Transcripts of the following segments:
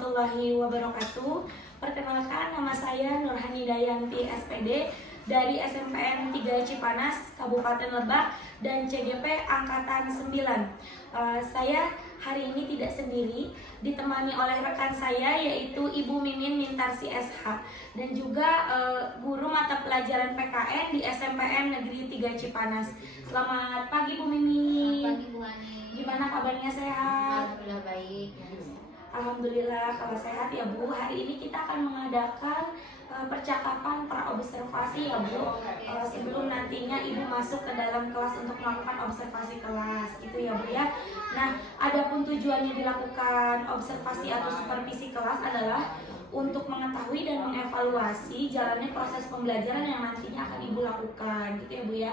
warahmatullahi wabarakatuh. Perkenalkan, nama saya Nurhani Dayanti SPD dari SMPN 3 Cipanas, Kabupaten Lebak, dan CGP Angkatan 9. Saya hari ini tidak sendiri, ditemani oleh rekan saya yaitu Ibu Mimin Mintarsi SH dan juga guru mata pelajaran PKN di SMPN Negeri 3 Cipanas. Selamat pagi Bu Mimin. Selamat pagi Bu Ani. Gimana kabarnya, sehat? Alhamdulillah baik. Alhamdulillah kalau sehat ya Bu. Hari ini kita akan mengadakan percakapan praobservasi ya Bu. Sebelum nantinya Ibu masuk ke dalam kelas untuk melakukan observasi kelas gitu ya Bu ya. Nah, adapun tujuannya dilakukan observasi atau supervisi kelas adalah untuk mengetahui dan mengevaluasi jalannya proses pembelajaran yang nantinya akan Ibu lakukan gitu ya Bu ya.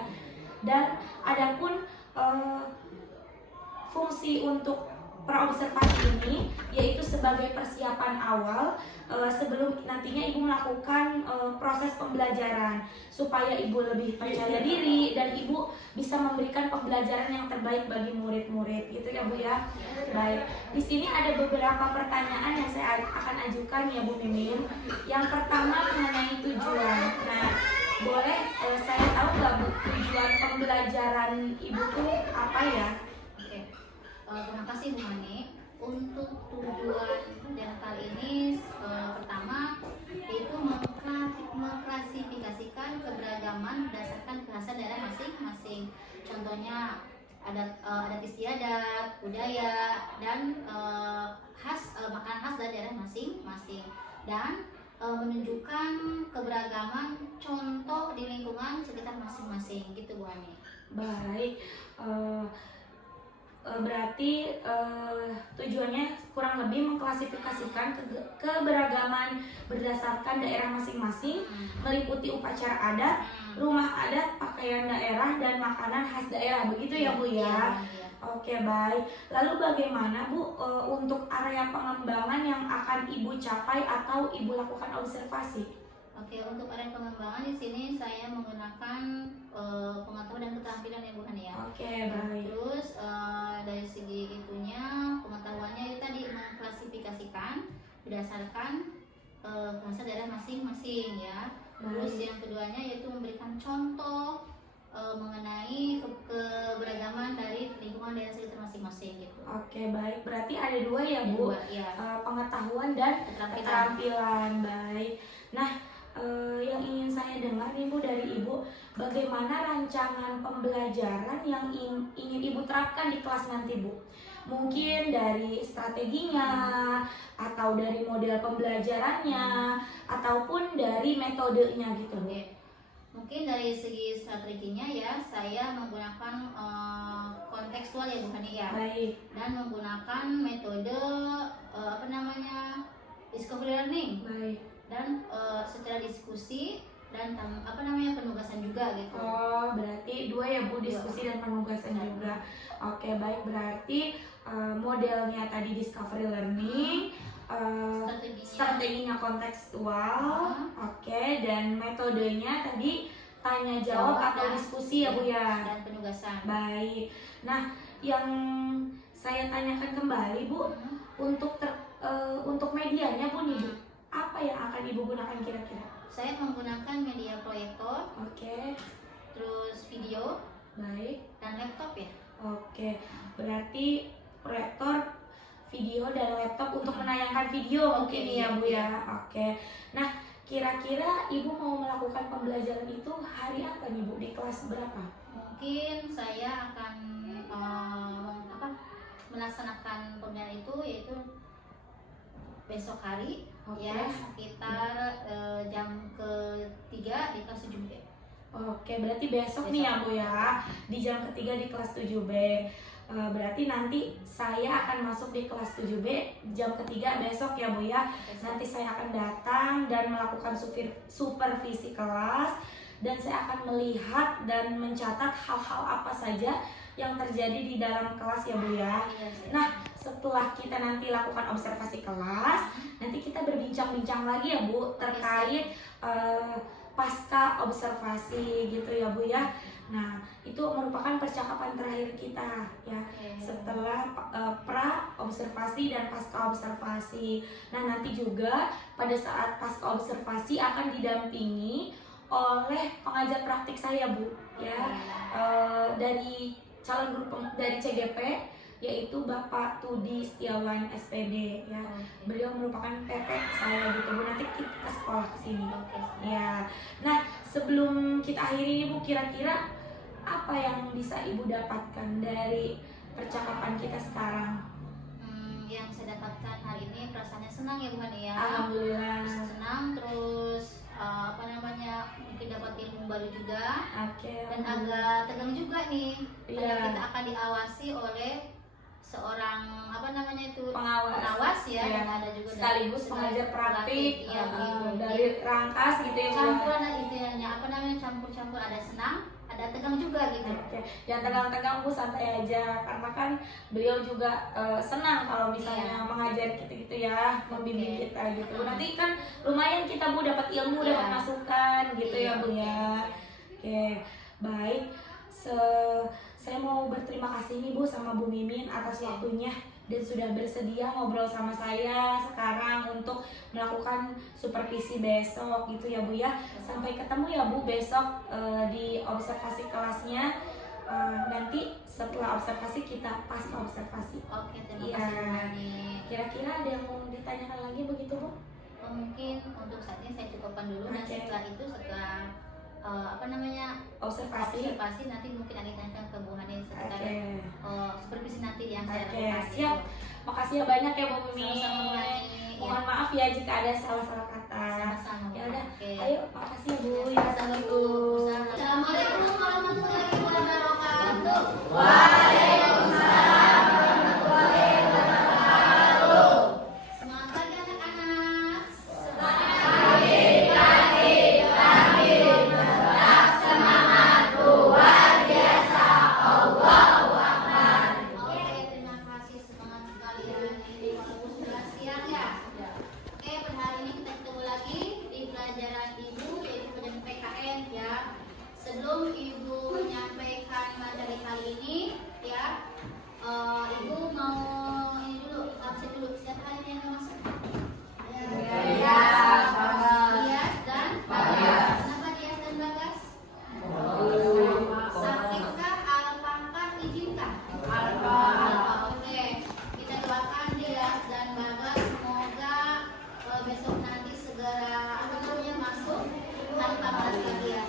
Dan adapun fungsi untuk praobservasi ini yaitu sebagai persiapan awal sebelum nantinya Ibu melakukan proses pembelajaran supaya Ibu lebih percaya diri dan Ibu bisa memberikan pembelajaran yang terbaik bagi murid-murid gitu ya Bu ya. Baik, di sini ada beberapa pertanyaan yang saya akan ajukan ya Bu Mimin. Yang pertama mengenai tujuan. Nah, boleh saya tahu nggak Bu, tujuan pembelajaran Ibu tuh apa ya? Terima kasih Bu Mani. Untuk tujuan dan kali ini pertama yaitu mengklasifikasikan keberagaman berdasarkan bahasa daerah masing-masing. Contohnya adat istiadat, budaya, dan makanan khas dari daerah masing-masing, dan menunjukkan keberagaman contoh di lingkungan sekitar masing-masing gitu Bu Ani. Baik. Berarti tujuannya kurang lebih mengklasifikasikan keberagaman berdasarkan daerah masing-masing, meliputi upacara adat, rumah adat, pakaian daerah, dan makanan khas daerah. Begitu ya Bu ya? Oke, baik. Lalu bagaimana Bu untuk area pengembangan yang akan Ibu capai atau Ibu lakukan observasi? Oke, untuk area pengembangan di sini saya menggunakan pengetahuan dan keterampilan ya Bu Hani ya. Oke, baik. Terus dari segi itunya pengetahuannya itu tadi mengklasifikasikan berdasarkan bahasa daerah masing-masing ya. Terus yang keduanya yaitu memberikan contoh mengenai keberagaman dari lingkungan daerah sekitar masing-masing gitu. Oke, baik. Berarti ada dua ya Bu, ya. Pengetahuan dan keterampilan. Baik. Nah, yang ingin saya dengar nih Bu dari Ibu, bagaimana rancangan pembelajaran yang ingin Ibu terapkan di kelas nanti Bu? Mungkin dari strateginya, atau dari model pembelajarannya, ataupun dari metodenya gitu Bu. Mungkin dari segi strateginya ya, saya menggunakan kontekstual ya Bu Hani ya. Baik. Dan menggunakan metode discovery learning. Baik. Dan secara diskusi dan penugasan juga gitu. Oh, berarti dua ya Bu, diskusi dan penugasan juga. Oke, baik. Berarti modelnya tadi discovery learning, strateginya kontekstual, oke, dan metodenya tadi tanya jawab atau diskusi ya Bu ya. Dan penugasan. Baik. Nah, yang saya tanyakan kembali Bu, untuk medianya Bu nih Bu, apa yang akan Ibu gunakan kira-kira? Saya menggunakan media proyektor. Oke. Terus video. Baik. Dan laptop ya. Oke. Berarti proyektor, video, dan laptop untuk menayangkan video mungkin ya Bu ya. Oke. Nah, kira-kira Ibu mau melakukan pembelajaran itu hari apa nih Bu? Di kelas berapa? Mungkin saya akan melaksanakan pembelajaran itu yaitu besok hari, ya sekitar jam ke-3 di kelas 7B. Oke, berarti besok nih ya Bu ya, di jam ke-3 di kelas 7B. Berarti nanti saya akan masuk di kelas 7B jam ke-3 besok ya Bu ya. Nanti saya akan datang dan melakukan supervisi kelas, dan saya akan melihat dan mencatat hal-hal apa saja yang terjadi di dalam kelas ya Bu ya. Nah, setelah kita nanti lakukan observasi kelas, nanti kita berbincang-bincang lagi ya Bu terkait pasca observasi gitu ya Bu ya. Nah, itu merupakan percakapan terakhir kita ya. Setelah pra observasi dan pasca observasi. Nah, nanti juga pada saat pasca observasi akan didampingi oleh pengajar praktik saya, Bu, ya. Dari calon guru dari CGP, yaitu Bapak Tudi Setiawan SPD ya. Beliau merupakan PP saya gitu, Bu. Nanti kita ke sekolah ke sini. Ya. Nah, sebelum kita akhiri ini, Bu, kira-kira apa yang bisa Ibu dapatkan dari percakapan kita sekarang? Yang saya dapatkan hari ini perasaannya senang ya, bukan ya? Alhamdulillah. Senang, terus mungkin dapat ilmu baru juga. Dan agak tegang juga nih, karena kita akan diawasi oleh seorang pengawas ya, dan ada juga sekaligus pengajar praktik dari Rangkas gitu ya. Campuran itu campur-campur, ada senang, ada tegang juga gitu. Yang tegang-tegang, Bu, santai aja, karena kan beliau juga senang kalau misalnya mengajar kita gitu ya, membimbing kita gitu. Nanti kan lumayan kita, Bu, dapat ilmu, dapat masukan gitu ya, Bu ya. Oke, baik. Saya mau berterima kasih nih, Bu, sama Bu Mimin atas waktunya dan sudah bersedia ngobrol sama saya sekarang untuk melakukan supervisi besok gitu ya, Bu ya. Sampai ketemu ya, Bu, besok di observasi kelasnya. Nanti setelah observasi kita pasca observasi. Oke, terima kasih. Kira-kira ada yang mau ditanyakan lagi begitu, Bu? Mungkin untuk saat ini saya cukupkan dulu. Dan setelah itu, setelah observasi nanti mungkin ada ditanyakan ke Bu Hani sekitar supervisi nanti yang saya lakukan. Siap. Makasih ya banyak ya, Bu Mimin. Mohon maaf ya jika ada salah-salah kata. Ya udah, ayo, makasih ya, Bu. Ya, assalamualaikum. Assalamualaikum warahmatullahi wabarakatuh. Waalaikumsalam warahmatullahi wabarakatuh. Semangat pagi anak-anak. Sebelum Ibu menyampaikan materi kali ini ya, Ibu mau ini dulu, absen dulu. Siapa yang mau masuk? Dias dan Bagas. Kenapa Dias dan Bagas? Sakitkah? Alpakah? Izinkah? Alpa. Oke, kita doakan Dias dan Bagas semoga besok nanti segera masuk tanpa masalah.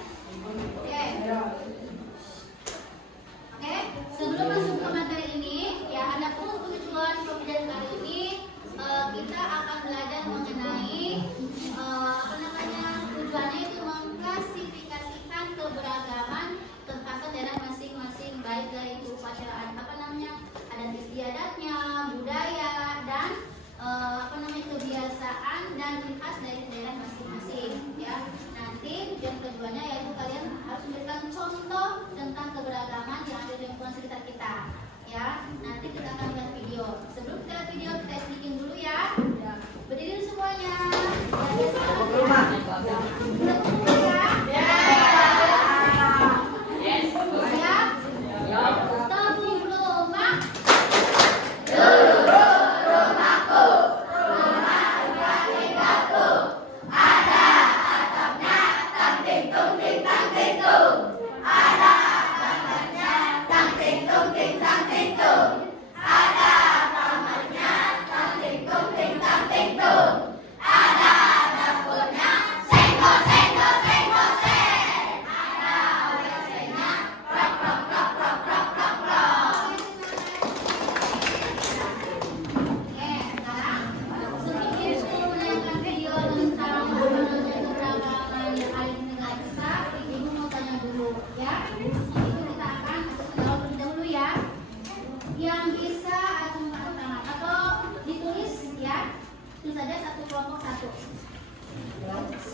Oke, sebelum masuk ke materi ini, ya ada tujuan pembelajaran kali ini. Kita akan belajar mengenai tujuannya itu mengklasifikasikan keberagaman kekhasan daerah masing-masing, baik dari itu upacara adat istiadatnya, budaya dan kebiasaan dan ciri khas dari daerah masing-masing. Ya, nanti tujuan keduanya yaitu kalian harus memberikan contoh tentang keberagaman yang ada di lingkungan sekitar kita. Ya, nanti kita akan lihat video. Sebelum kita lihat video, kita sedikit dulu ya. Berdiri semuanya.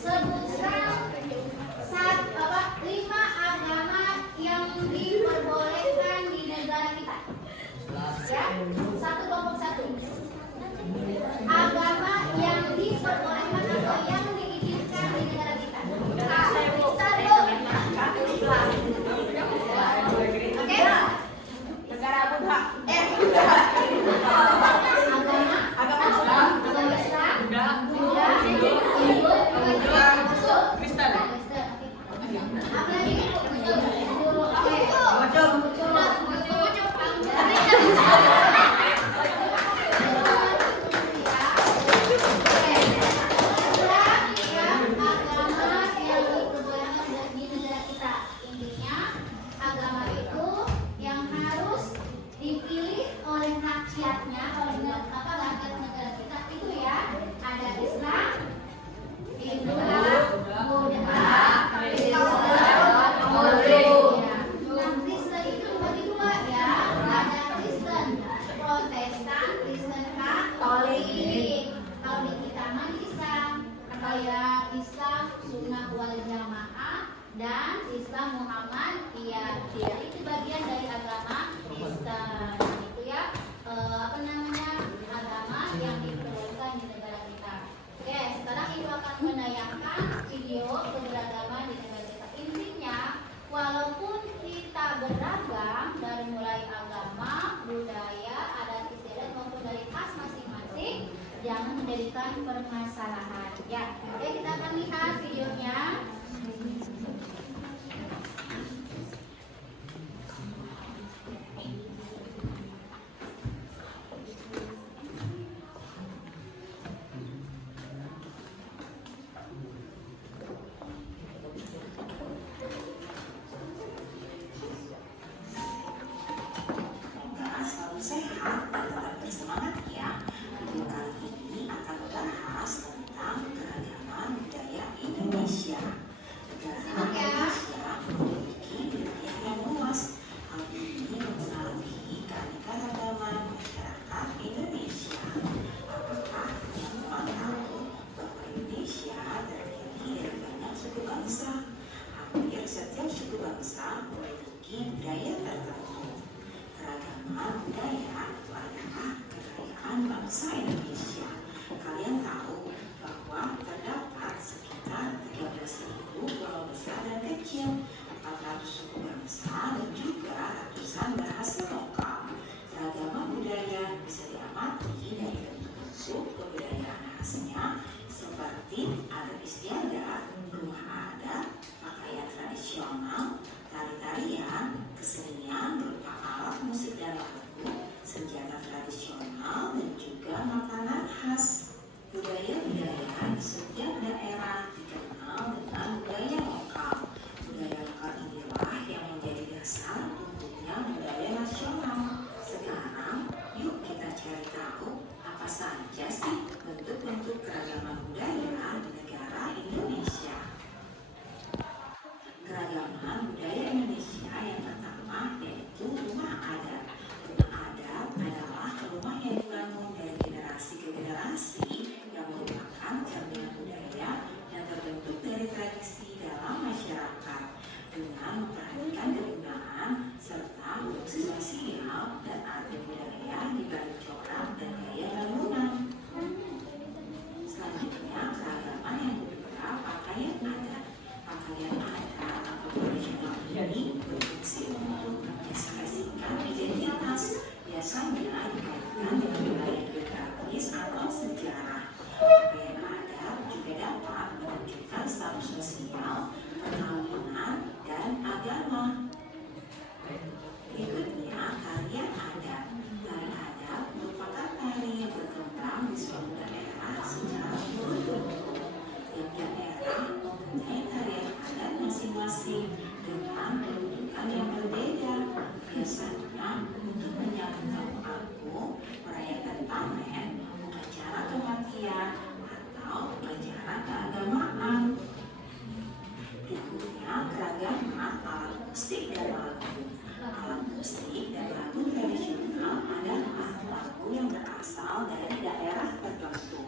Sebutkan 5 agama yang diperbolehkan di negara kita. Ya, kelompok 1. Agama yang diperbolehkan atau yang diizinkan di negara kita. A. Islam. dan Islam Muhammad ya itu bagian dari agama Islam itu ya agama yang diperbolehkan di negara kita. Oke, sekarang ibu akan menayangkan video keberagaman di negara kita. Intinya walaupun kita beragam dari mulai agama, budaya, adat istiadat maupun dari khas masing-masing, jangan menjadikan permasalahan. Ya, oke kita akan lihat videonya. Sehat dan tetap bersemangat ya. Video kali ini akan membahas tentang keragaman budaya Indonesia. Keragaman Indonesia memiliki wilayah yang luas. Hal ini mempengaruhi keanekaragaman masyarakat Indonesia. Apakah teman-teman tahu bahwa Indonesia terdiri dari banyak suku bangsa? Hampir setiap suku bangsa memiliki budaya tertentu. Keragaman budaya itu adalah kekayaan bangsa Indonesia. Kalian tahu bahwa terdapat sekitar 13.000 pulau besar dan kecil, 400 suku bangsa, dan juga ratusan bahasa lokal. Keragaman budaya bisa diamati dari bentuk-bentuk kebudayaan khasnya seperti adat istiadat, rumah adat, pakaian tradisional, tari-tarian, kesenian berupa alat musik dan lagu, senjata tradisional, dan juga makanan khas. Budaya-budaya di setiap daerah dikenal dengan budaya lokal. Budaya lokal inilah yang menjadi dasar tumbuhnya budaya nasional. Sekarang, yuk kita cari tahu apa saja sih bentuk-bentuk keragaman budaya di negara Indonesia. Keragaman budaya Indonesia yang pertama yaitu rumah adat. Rumah adat adalah rumah yang dibangun dari generasi ke generasi yang merupakan cerminan budaya yang terbentuk dari tradisi dalam masyarakat dengan memperhatikan kegunaan serta fungsi sosial dan arti budaya di balik corak dan gaya bangunan. Selanjutnya, keragaman yang kedua, pakaian adat. Pakaian adat atau tradisional ini berfungsi untuk mengekspresikan identitas, biasanya dikaitkan dengan wilayah geografis atau sejarah. Pakaian adat juga dapat menunjukkan status sosial, perkawinan, dan agama. Berikutnya, tarian adat. Tari adat merupakan tari yang berkembang di suatu daerah secara turun-temurun. Tiap daerah mempunyai tarian adat masing-masing dengan kedudukan yang berbeda. Biasanya untuk menyambut tamu agung, merayakan panen, upacara kematian, atau upacara keagamaan. Berikutnya, keragaman alat musik dan lagu. Alat musik dan lagu tradisional adalah lagu yang berasal dari daerah tertentu.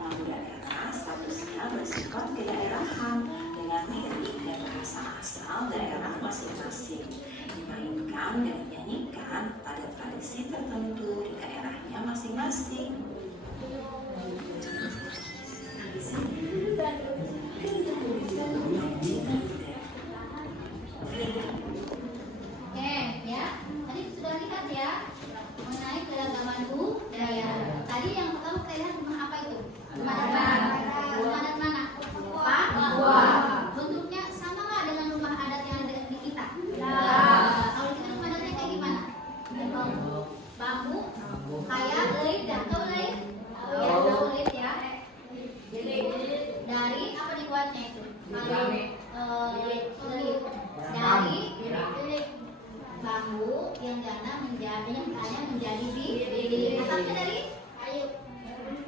Lagu daerah statusnya bersifat kedaerahan dengan lirik dan bahasa asal daerah masing-masing, dimainkan dan dinyanyikan pada tradisi tertentu di daerahnya masing-masing. Oke, ya. Tadi sudah lihat ya mengenai keragaman budaya. Tadi yang pertama kita lihat rumah apa itu? Rumah adat. Rumah adat mana? Papua. Bentuknya sama nggak dengan rumah adat yang ada di kita? Kalau kita rumah adatnya kayak gimana? Bambu. Kayak leit dan tahu leit? Ya, tahu leit ya. Dari apa dibuatnya itu? Dari bambu yang menjadi bibir. Atapnya dari kayu.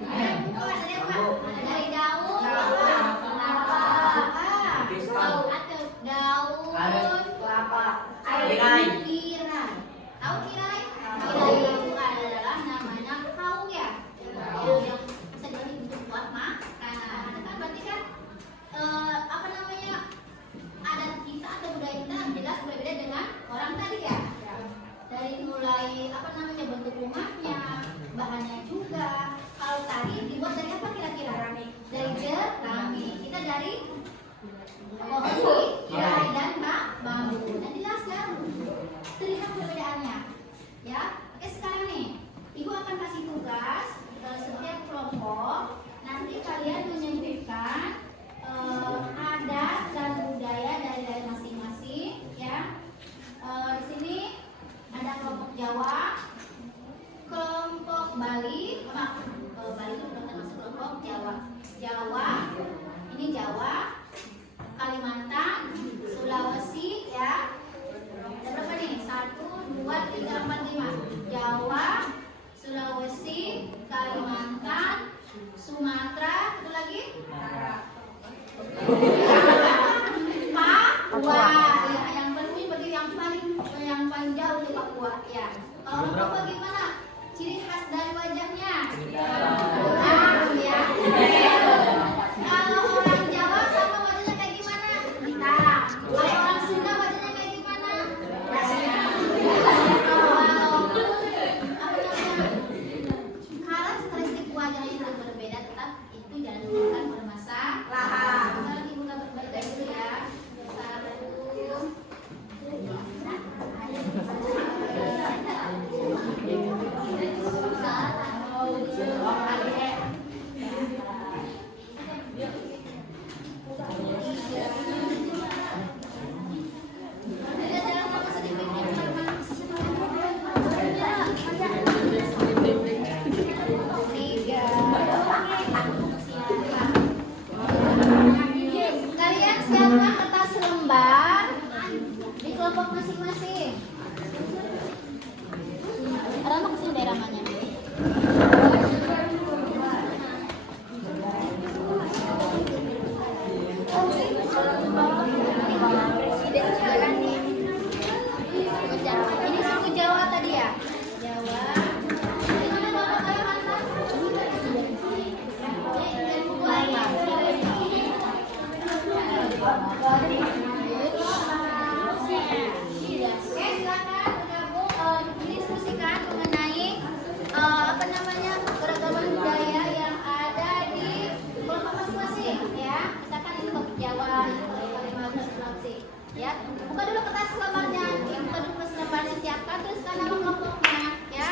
Dari apa? Dari daun kelapa. Atau daun kelapa. Tirai. Tahu tirai? Tirai itu adalah namanya kaung ya. Yang bisa jadi untuk buat makanan. Kan berarti kan apa namanya? Adat Sumatera, itu lagi? Papua. Ya, yang berarti berarti yang paling jauh di Papua. Ya. Kalau orang Papua gimana? Ciri khas dari wajahnya? Ya. Kalau orang Jawa sama wajahnya kayak gimana? Hitam. Kalau orang Sunda wajahnya kayak gimana? Karakteristik wajah itu berbeda, tetap itu jangan bukan bermasalah. Lagi bukan berbeda itu ya. Kalian siapkan kertas lembar di kelompok masing-masing. Rama kesini deh ramanya. Ini suku Jawa tadi ya? Jawa. Ini mana Bapak Kalimantan? Oke, silakan bergabung diskusikan mengenai apa namanya keragaman budaya yang ada di kelompok masing-masing ya. Misalkan ini topik Jawa, ini topik Kalimantan, Sulawesi. Ya, buka dulu kertas lembarnya, buka dulu kertas lembarnya, siapkan tuliskan nama kelompoknya ya.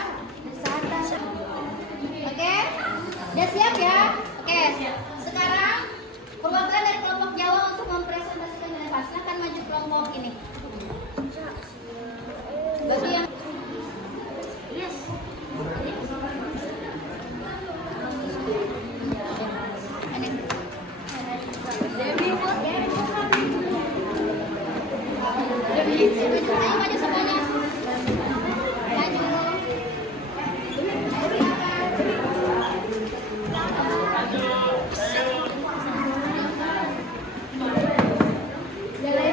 Oke, udah siap ya? Oke, sekarang perwakilan dari kelompok Jawa untuk mempresentasikan nilai. Silakan maju kelompok ini. Bagi yang ayo maju semuanya. Maju. Dari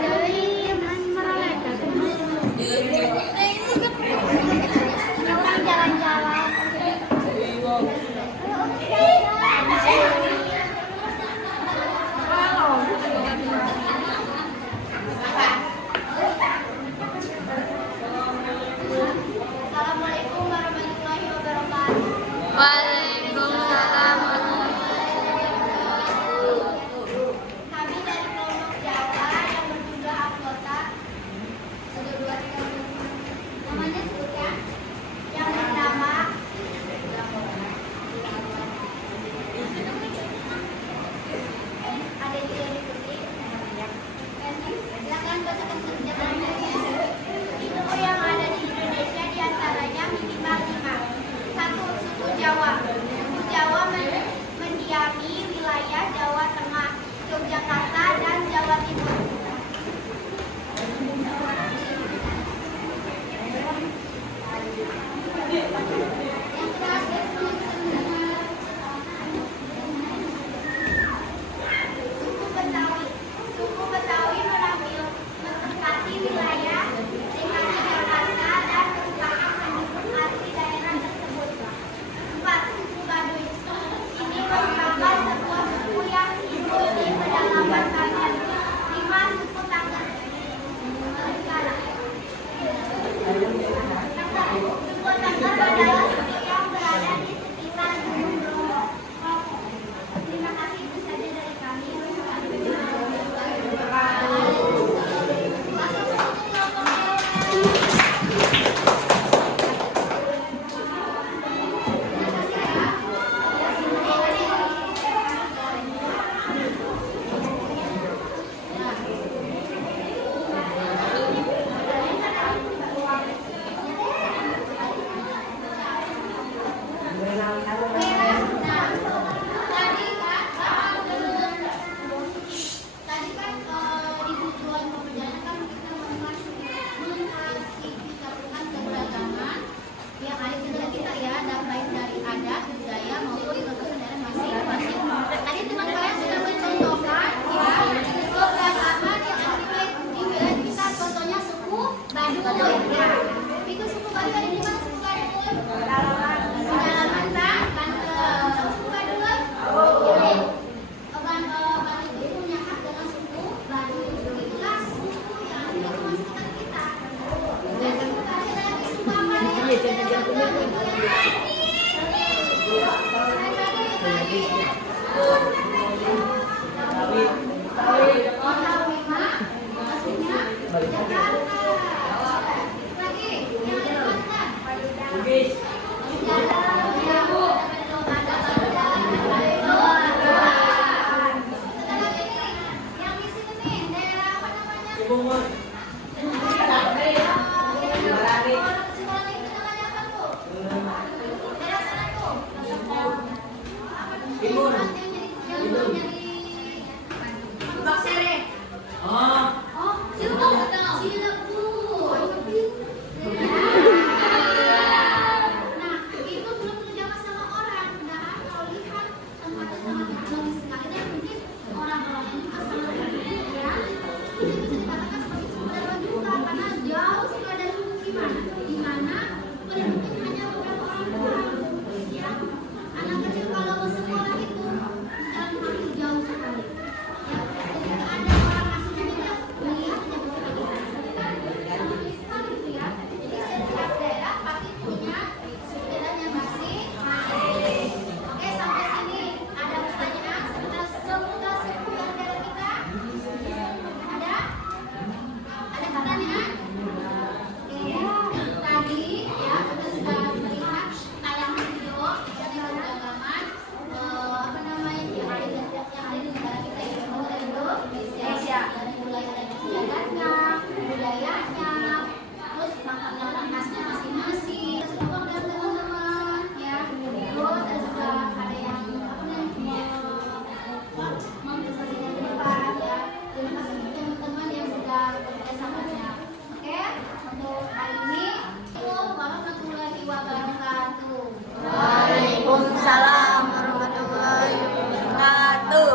Waalaikumsalam warahmatullahi wabarakatuh.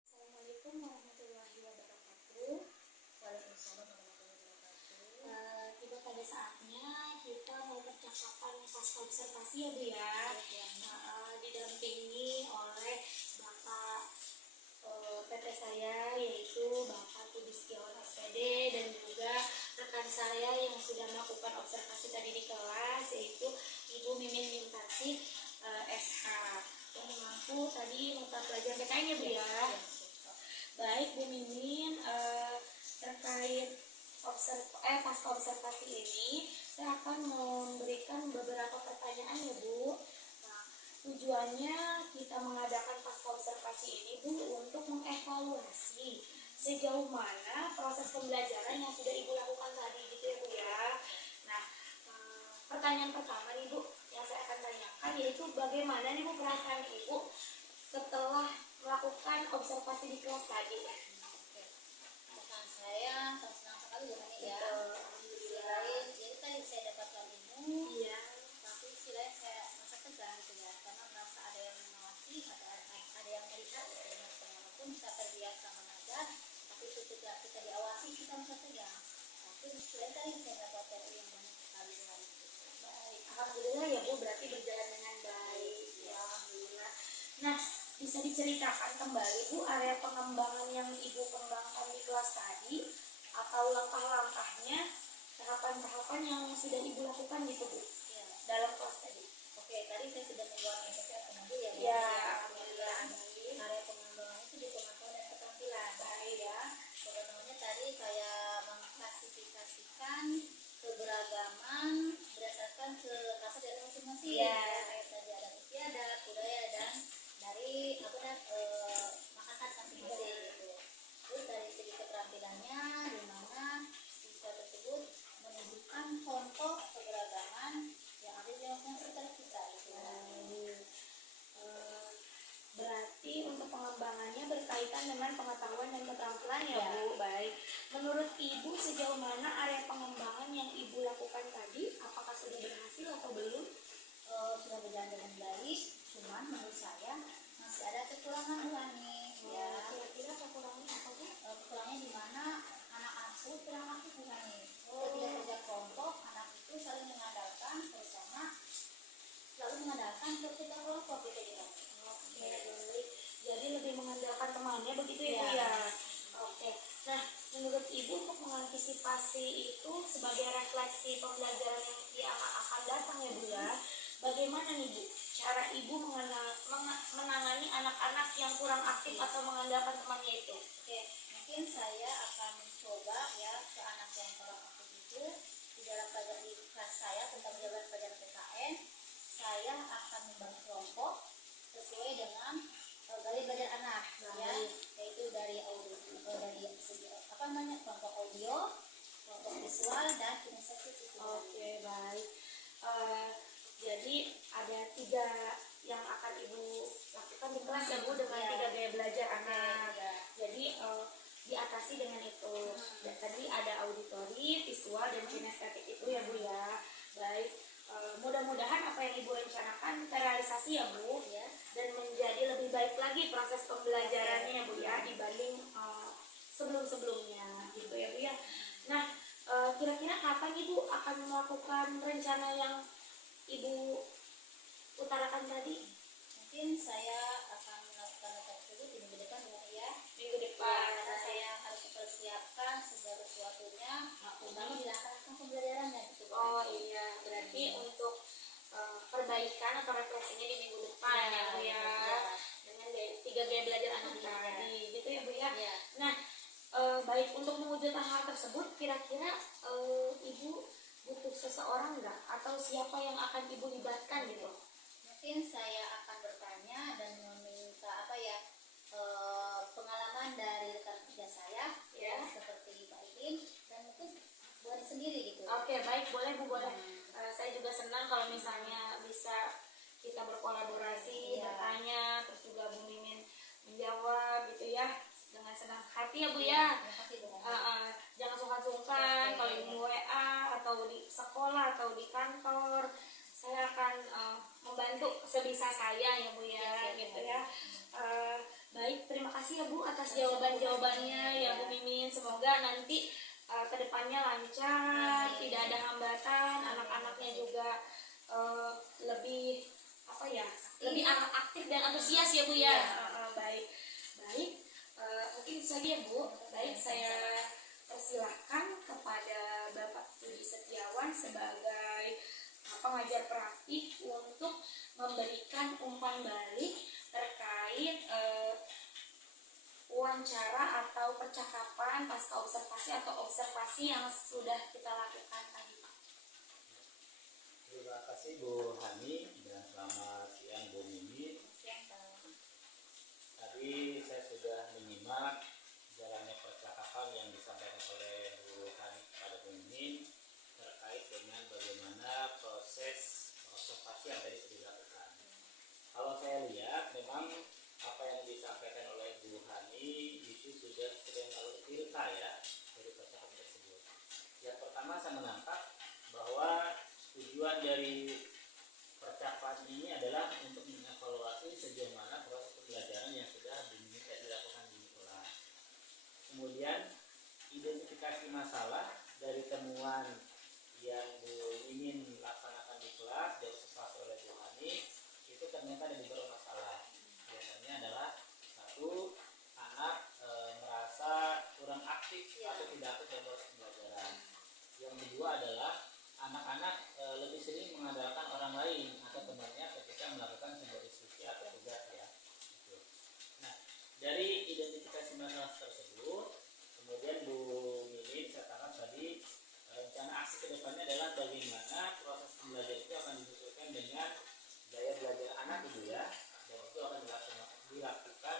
Assalamualaikum warahmatullahi wabarakatuh. Tiba pada saatnya kita mau percakapan pasca observasi ya Bu ya. Didampingi oleh Bapak PT saya yaitu Bapak Budi Setiawan SPD dan juga rekan saya yang sudah melakukan observasi tadi di kelas yaitu Ibu Mimin Mintasi SH yang mengaku tadi nota pelajaran PKN ya Bu ya. Baik Bu Mimin, terkait pasca observasi ini saya akan memberikan beberapa pertanyaan ya Bu. Nah, tujuannya kita mengadakan pasca observasi ini Bu untuk mengevaluasi sejauh mana proses pembelajaran yang sudah Ibu lakukan tadi gitu ya Bu ya. Nah, pertanyaan pertama nih Bu yang saya akan tanyakan yaitu bagaimana nih Bu perasaan Ibu setelah melakukan observasi di kelas tadi? Perasaan saya senang sekali ya Hani ya. Selain jadi tadi saya dapatkan ilmu, Iya. tapi selain saya merasa tegang gitu ya, karena merasa ada yang mengawasi, ada yang melihat, walaupun kita terbiasa mengajar, tapi ketika kita diawasi kita merasa tegang. Tapi selain tadi saya dapatkan ilmu yang banyak sekali dengan itu. Baik, alhamdulillah ya Bu, berarti berjalan dengan baik. Ya, alhamdulillah. Nah, bisa diceritakan kembali Bu area pengembangan yang Ibu kembangkan di kelas tadi atau langkah-langkahnya, tahapan-tahapan yang sudah Ibu lakukan gitu Bu Ya. dalam kelas tadi. Oke, tadi saya sudah membuat SPP dulu ya. Ya, alhamdulillah. Area pengembangan itu di pengetahuan dan keterampilan. Baik ya. Pertemuannya tadi saya mengklasifikasikan keberagaman berdasarkan ke rasa dari masing-masing. Iya. Kayak tadi ada istiadat, budaya dan dari makan khas masing-masing gitu. Terus dari segi keterampilannya di mana siswa tersebut menunjukkan contoh keberagaman yang ada di lingkungan sekitar kita gitu. Berarti untuk pengembangannya berkaitan dengan pengetahuan dan keterampilan ya Ya. Bu. Baik. Menurut Ibu sejauh mana area pengembangan yang Ibu lakukan tadi? Apakah sudah berhasil atau belum? Sudah berjalan dengan baik, cuman menurut saya masih ada kekurangan Hani ya. Kira-kira kekurangannya apa Bu? Kekurangannya di mana anak-anak tersebut kurang aktif Hani. Ketika kerja kelompok, anak itu saling mengandalkan bersama, selalu mengandalkan kerja kelompok gitu ya. Oke, baik. Jadi lebih mengandalkan temannya begitu ya Bu Iya. ya. Oke. Nah, menurut Ibu untuk mengantisipasi itu sebagai refleksi pembelajaran yang akan datang ya Bu ya. Bagaimana nih Bu cara Ibu menangani anak-anak yang kurang aktif atau mengandalkan temannya itu? Oke, mungkin saya akan mencoba ya ke anak yang kurang aktif itu di dalam pelajaran di kelas saya tentang jawaban pelajaran PKN, saya akan membagi kelompok sesuai dengan gaya belajar anak ya, yaitu dari audio, dari segi apa namanya kelompok audio, kelompok visual dan kinestetik itu. Oke, baik. Jadi ada 3 yang akan Ibu lakukan di kelas dibahas ya Bu dengan 3 gaya belajar anak. Jadi diatasi dengan itu. Dan tadi ada auditori, visual, dan kinestetik itu ya Bu ya. Baik, mudah-mudahan apa yang Ibu rencanakan terrealisasi ya Bu ya, dan menjadi lebih baik lagi proses pembelajarannya ya Bu ya dibanding sebelum-sebelumnya gitu ya Bu ya. Nah, kira-kira kapan Ibu akan melakukan rencana yang Ibu utarakan tadi? Mungkin saya akan melakukan hal tersebut di minggu depan ya. Minggu depan. Karena saya harus mempersiapkan segala sesuatunya, kembali dilaksanakan pembelajarannya gitu. Oh iya, berarti untuk perbaikan atau refleksinya di minggu depan ya Bu ya, dengan 3 gaya belajar anak tadi gitu ya Bu ya. Nah, baik, untuk mewujudkan hal tersebut kira-kira Ibu butuh seseorang nggak, atau siapa yang akan Ibu libatkan gitu? Mungkin saya akan bertanya dan meminta pengalaman dari rekan kerja saya ya, seperti Pak Ikin, dan mungkin buat sendiri gitu. Oke, baik, boleh Bu, boleh. Saya juga senang kalau misalnya bisa kita berkolaborasi, bertanya, terus juga Bu Mimin menjawab gitu ya, dengan senang hati ya Bu ya. Terima kasih Bu. Jangan sungkan-sungkan kalau Ibu WA atau di sekolah atau di kantor, saya akan membantu sebisa saya ya Bu ya, gitu ya. Baik, terima kasih ya Bu atas jawaban-jawabannya ya Bu Mimin. Semoga nanti kedepannya lancar, tidak ada hambatan, anak-anaknya juga lebih lebih aktif dan antusias ya Bu ya. Baik, mungkin itu saja ya Bu. Baik, saya persilahkan kepada Bapak Budi Setiawan sebagai pengajar praktik untuk memberikan umpan balik terkait wawancara atau percakapan pasca observasi atau observasi yang sudah kita lakukan tadi Pak. Terima kasih Bu Hani dan selamat siang Bu Mimin. Tadi saya sudah menyimak jalannya percakapan yang disampaikan oleh Bu Hani kepada Bu Mimin terkait dengan bagaimana proses observasi yang tadi sudah dilakukan. Kalau saya lihat memang apa yang disampaikan oleh Bu Hani itu sudah sering alur cerita ya dari percakapan tersebut. Yang pertama saya menangkap bahwa tujuan dari percakapan ini adalah untuk mengevaluasi sejauh mana proses pembelajaran yang sudah dilakukan di kelas. Kemudian identifikasi masalah dari temuan yang Bu ingin laksanakan di kelas dan observasi oleh Bu Hani itu ternyata ada beberapa masalah. Biasanya adalah satu, anak merasa kurang aktif atau tidak aktif dalam proses pembelajaran. Yang kedua adalah anak-anak lebih sering mengandalkan orang lain atau temannya ketika melakukan sebuah diskusi atau tugas ya. Nah, dari identifikasi masalah tersebut, kemudian Bu Mimin saya tangkap tadi rencana aksi kedepannya adalah bagaimana proses pembelajaran itu akan disesuaikan dengan gaya belajar anak itu ya, dan itu akan dilakukan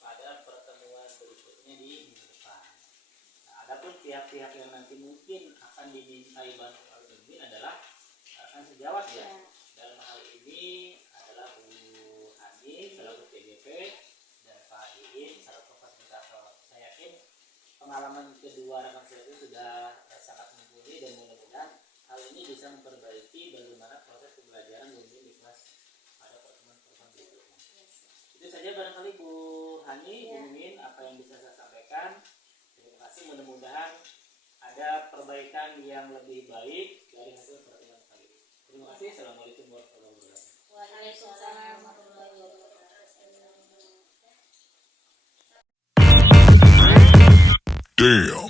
pada pertemuan berikutnya di minggu depan. Nah, adapun pihak-pihak yang nanti mungkin akan dimintai bantuan oleh Bu Mimin adalah akan sejawat ya. Dalam hal ini adalah Bu Hani selaku TGP dan Pak Iin selaku fasilitator. Saya yakin pengalaman kedua rekan saya itu sudah sangat mumpuni dan mudah-mudahan hal ini bisa memperbaiki bagaimana proses pembelajaran Bu Mimin di kelas pada pertemuan-pertemuan berikutnya. Itu saja barangkali Bu Hani, Bu Mimin apa yang bisa saya sampaikan. Terima kasih, mudah-mudahan ada perbaikan yang lebih baik dari hasil pertemuan kali ini. Terima kasih. Assalamualaikum warahmatullahi wabarakatuh. Waalaikumsalam warahmatullahi wabarakatuh. Damn.